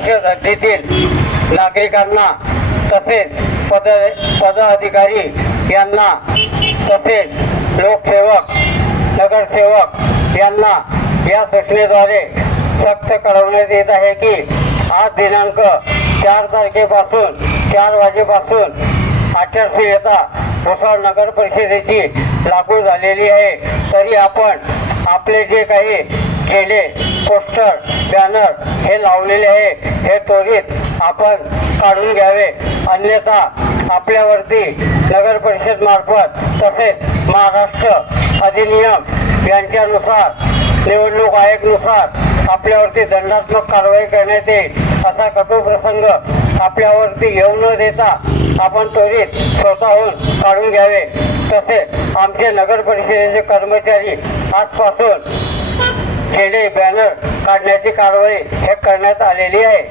परिषद नागरिकांना तसेच पद पदाधिकारी यांना तसेच लोकसेवक नगरसेवक यांना या सूचनेद्वारे सक्त कळवण्यात येत आहे की आज दिनांक चार तारखेपासून चार वाजेपासून आचारसंहिता भुसावळ नगर परिषदेची लागू झालेली आहे. तरी आपण आपले जे काही ठेले पोस्टर बॅनर हे लावलेले आहे. हे त्वरित आपण काढून घ्यावे. अन्यथा आपल्यावरती नगर परिषद मार्फत तसेच महाराष्ट्र अधिनियम यांच्यानुसार निवडणूक आयोगनुसार आपल्यावरती दंडात्मक कारवाई करण्यात येईल. असा कटू प्रसंग आपल्यावरती येऊ न देता आपण त्वरित स्वतःहून काढून घ्यावे. तसेच आमचे नगर परिषदेचे कर्मचारी आजपासून हेडे बॅनर काढण्याची कारवाई हे करण्यात आलेली आहे.